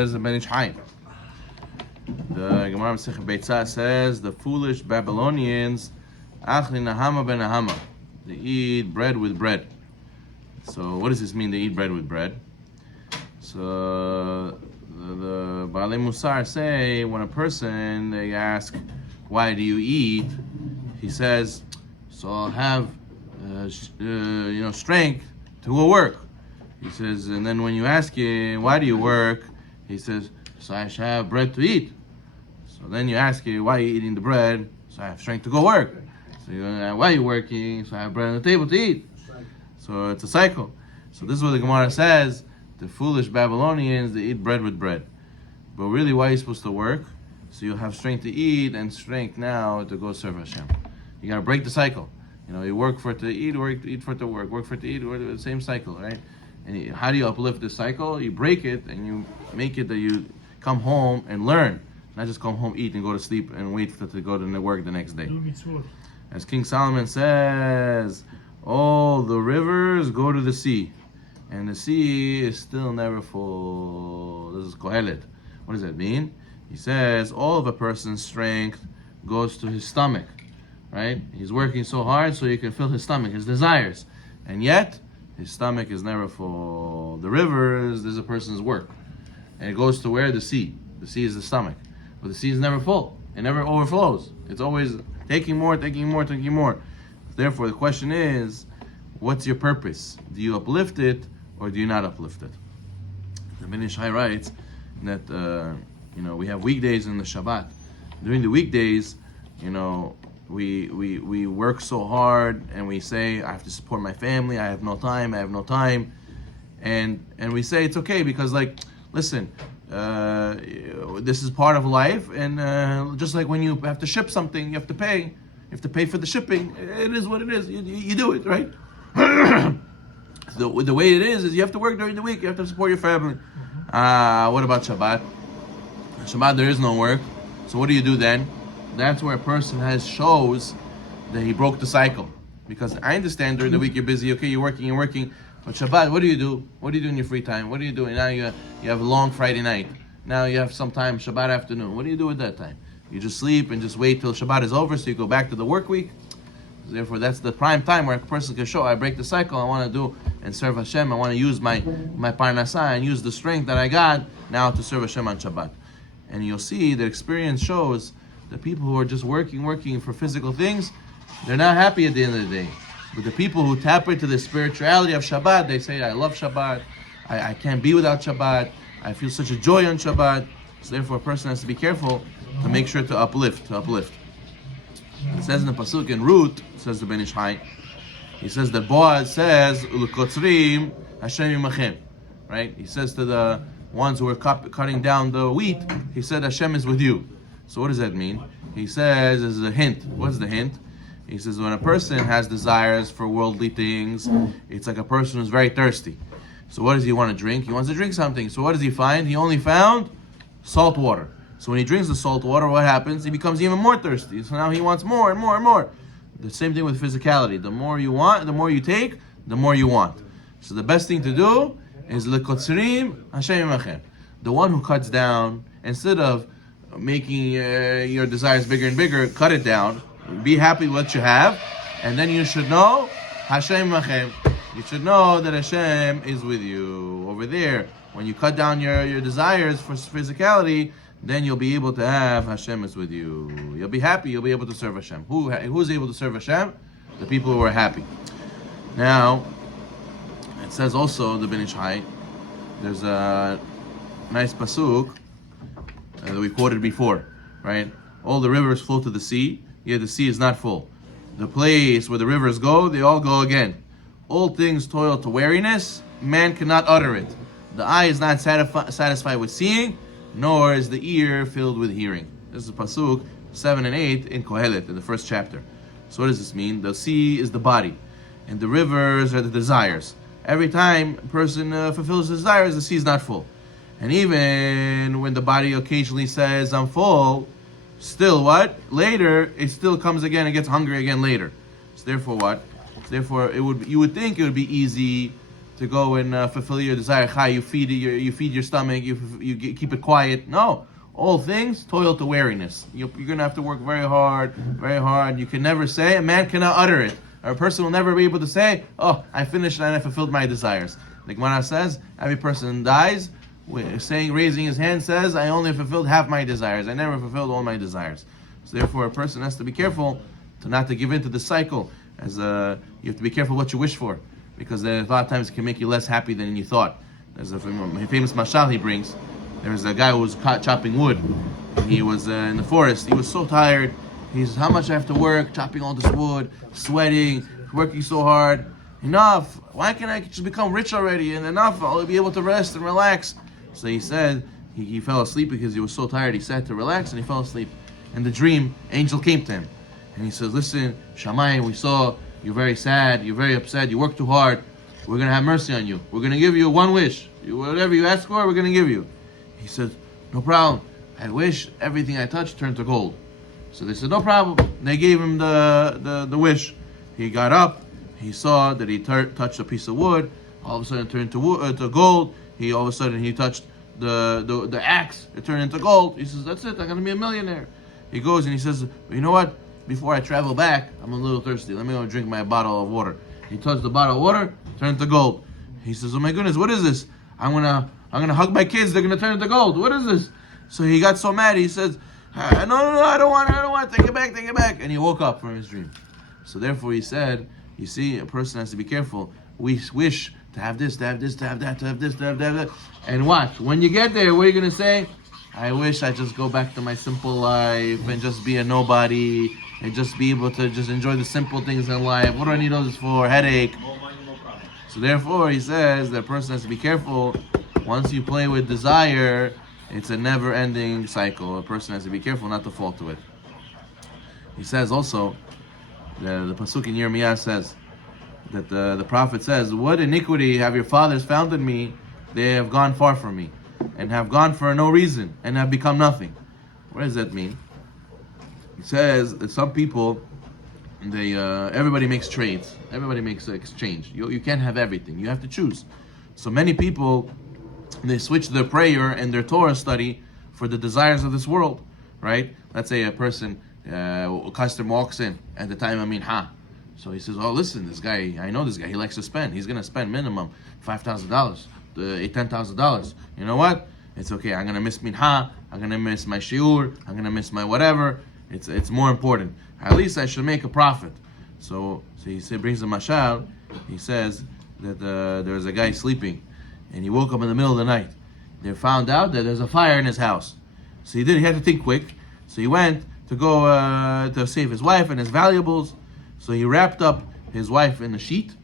says the Ben Ish Hai. The Gemara Masechet Beitzah says the foolish Babylonians, Achli Nahama ben Nahama, they eat bread with bread. So what does this mean? They eat bread with bread. So the Baalei Musar say when a person they ask, why do you eat? He says, so I'll have strength to go work. He says, and then when you ask him, why do you work? He says, so I shall have bread to eat. So then you ask him, why are you eating the bread? So I have strength to go work. So why are you working? So I have bread on the table to eat. So it's a cycle. So this is what the Gemara says, the foolish Babylonians, they eat bread with bread. But really, why are you supposed to work? So you'll have strength to eat and strength now to go serve Hashem. You gotta break the cycle. You work for it to eat, eat for it to work for it to eat, the same cycle, right? And how do you uplift this cycle? You break it and you make it that you come home and learn, not just come home, eat, and go to sleep and wait for it to go to work the next day. As King Solomon says, all the rivers go to the sea, and the sea is still never full. This is Kohelet. What does that mean? He says all of a person's strength goes to his stomach, right? He's working so hard so he can fill his stomach, his desires, and yet his stomach is never full. The rivers is a person's work, and it goes to where? The sea. The sea is the stomach, but the sea is never full. It never overflows. It's always taking more, taking more, taking more. Therefore, the question is, what's your purpose? Do you uplift it or do you not uplift it? The Ben Ish Hai writes that we have weekdays in the Shabbat. During the weekdays, we work so hard and we say, I have to support my family, I have no time, and we say it's okay because, listen, this is part of life, and just like when you have to ship something, you have to pay for the shipping. It is what it is. You do it, right? The way it is you have to work during the week. You have to support your family. What about Shabbat? Shabbat, there is no work. So what do you do then? That's where a person shows that he broke the cycle. Because I understand during the week you're busy. Okay, you're working. But Shabbat, what do you do? What do you do in your free time? What are you doing? Now you have a long Friday night. Now you have some time Shabbat afternoon. What do you do at that time? You just sleep and just wait till Shabbat is over so you go back to the work week. Therefore, that's the prime time where a person can show, I break the cycle, I want to do and serve Hashem. I want to use my parnasah and use the strength that I got now to serve Hashem on Shabbat. And you'll see the experience shows that people who are just working for physical things, they're not happy at the end of the day. But the people who tap into the spirituality of Shabbat, they say, I love Shabbat, I can't be without Shabbat, I feel such a joy on Shabbat. So therefore a person has to be careful to make sure to uplift. It says in the Pasuk in Ruth, says the Ben Ish Hai, he says that Boaz says, U'lekotzrim Hashem imachem, right? He says to the ones who are cutting down the wheat, he said Hashem is with you. So what does that mean? He says, there's a hint. What's the hint? He says when a person has desires for worldly things, it's like a person who's very thirsty. So what does he want to drink? He wants to drink something. So what does he find? He only found salt water. So when he drinks the salt water, what happens? He becomes even more thirsty. So now he wants more and more and more. The same thing with physicality. The more you want, the more you take, the more you want. So the best thing to do is lekotzrim Hashem imachem. The one who cuts down, instead of making your desires bigger and bigger, cut it down. Be happy with what you have, and then you should know Hashem imachem. You should know that Hashem is with you over there. When you cut down your desires for physicality, then you'll be able to have Hashem is with you. You'll be happy, you'll be able to serve Hashem. Who's able to serve Hashem? The people who are happy. Now, it says also, the Ben Ish Hai, there's a nice pasuk that we quoted before, right? All the rivers flow to the sea, yet the sea is not full. The place where the rivers go, they all go again. All things toil to weariness, man cannot utter it. The eye is not satisfied with seeing, nor is the ear filled with hearing. This is Pasuk 7 and 8 in Kohelet, in the first chapter. So what does this mean? The sea is the body, and the rivers are the desires. Every time a person fulfills his desires, the sea is not full. And even when the body occasionally says, I'm full, still what? Later, it still comes again and gets hungry again later. So therefore what? Therefore, you would think it would be easy to go and fulfill your desire. Chai, you feed your stomach. You keep it quiet. No, all things toil to weariness. You're gonna have to work very hard, very hard. You can never say. A man cannot utter it. Or a person will never be able to say, "Oh, I finished and I fulfilled my desires." The Gemara says, every person dies, raising his hand, says, "I only fulfilled half my desires. I never fulfilled all my desires." So therefore, a person has to be careful not to give in to the cycle. As you have to be careful what you wish for, because a lot of times it can make you less happy than you thought. There's a famous mashal he brings. There was a guy who was chopping wood. He was in the forest. He was so tired. He says, "How much I have to work, chopping all this wood, sweating, working so hard. Enough. Why can't I just become rich already? And enough, I'll be able to rest and relax." So he said, he fell asleep because he was so tired. He sat to relax and he fell asleep. In the dream, angel came to him. And he says, "Listen, Shammai, we saw you're very sad, you're very upset, you work too hard. We're going to have mercy on you. We're going to give you one wish. Whatever you ask for, we're going to give you." He said, "No problem. I wish everything I touch turned to gold." So they said, "No problem." They gave him the wish. He got up. He saw that he touched a piece of wood. All of a sudden it turned to gold. All of a sudden he touched the axe. It turned into gold. He says, "That's it. I'm going to be a millionaire." He goes and he says, "You know what? Before I travel back, I'm a little thirsty. Let me go drink my bottle of water." He touched the bottle of water, turned to gold. He says, "Oh my goodness, what is this? I'm gonna hug my kids. They're gonna turn into gold. What is this?" So he got so mad. He says, "No, I don't want. Take it back." And he woke up from his dream. So therefore, he said, "You see, a person has to be careful. We wish to have this, to have this, to have that, to have this, to have that. And watch, when you get there, what are you gonna say? I wish I just go back to my simple life and just be a nobody and just be able to just enjoy the simple things in life. What do I need all this for? Headache." So therefore, he says that person has to be careful. Once you play with desire, it's a never-ending cycle. A person has to be careful not to fall to it. He says also, the pasuk in Yirmiyah says that the prophet says, "What iniquity have your fathers found in me? They have gone far from me, and have gone for no reason, and have become nothing." What does that mean? He says that some people, everybody makes trades. Everybody makes an exchange. You can't have everything. You have to choose. So many people, they switch their prayer and their Torah study for the desires of this world, right? Let's say a person, a customer walks in at the time of minha. So he says, "Oh, listen, this guy, I know this guy. He likes to spend. He's going to spend minimum $5,000, $10,000. You know what? It's okay. I'm going to miss minha. I'm going to miss my shiur. I'm going to miss my whatever. It's more important. At least I should make a profit." So he brings the mashal. He says that there was a guy sleeping, and he woke up in the middle of the night. They found out that there's a fire in his house. So he had to think quick. So he went to go to save his wife and his valuables. So he wrapped up his wife in a sheet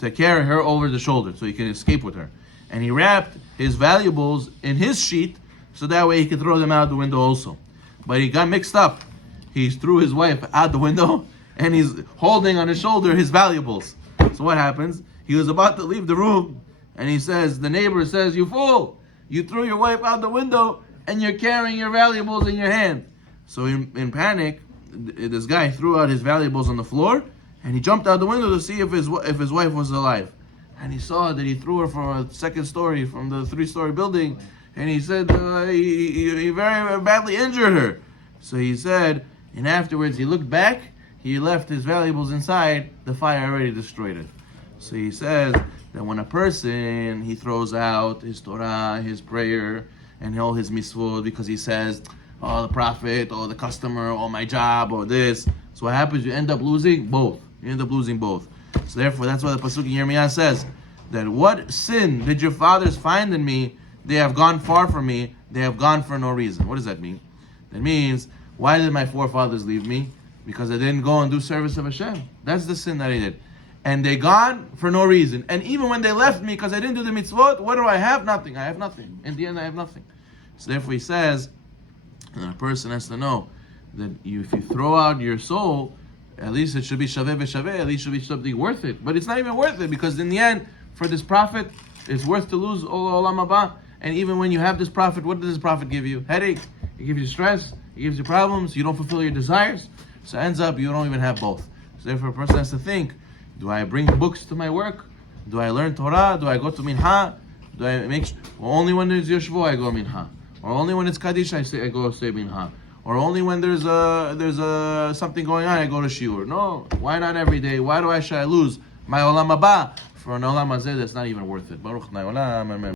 to carry her over the shoulder so he can escape with her. And he wrapped his valuables in his sheet so that way he could throw them out the window also. But he got mixed up. He threw his wife out the window and he's holding on his shoulder his valuables. So what happens? He was about to leave the room and the neighbor says, "You fool! You threw your wife out the window and you're carrying your valuables in your hand." So in panic, this guy threw out his valuables on the floor and he jumped out the window to see if his wife was alive. And he saw that he threw her from a second story, from the 3-story building, and he said he very badly injured her. So he said, and afterwards he looked back, he left his valuables inside, the fire already destroyed it. So he says that when a person, he throws out his Torah, his prayer, and all his mitzvot because he says, "Oh, the profit, or the customer, or my job, or this." So what happens? You end up losing both. So therefore, that's why the pasuk in Yirmiyah says that what sin did your fathers find in me? They have gone far from me. They have gone for no reason. What does that mean? That means, why did my forefathers leave me? Because I didn't go and do service of Hashem. That's the sin that I did. And they gone for no reason. And even when they left me because I didn't do the mitzvot, what do I have? Nothing. I have nothing. In the end, I have nothing. So therefore he says, a person has to know that if you throw out your soul, at least it should be shaveh v'shaveh, at least it should be something worth it. But it's not even worth it, because in the end, for this profit, it's worth to lose all Olam Haba. And even when you have this profit, what does this profit give you? Headache. It gives you stress. It gives you problems. You don't fulfill your desires. So it ends up you don't even have both. So therefore a person has to think, do I bring books to my work? Do I learn Torah? Do I go to minha? Do I only when there's Yoshvo I go minha? Or only when it's Kaddish I go say minha? Or only when there's something going on I go to shiur? No, why not every day? Why should I lose my Olam Haba for an Olam Hazeh that's not even worth it? Baruch Olam. Amen.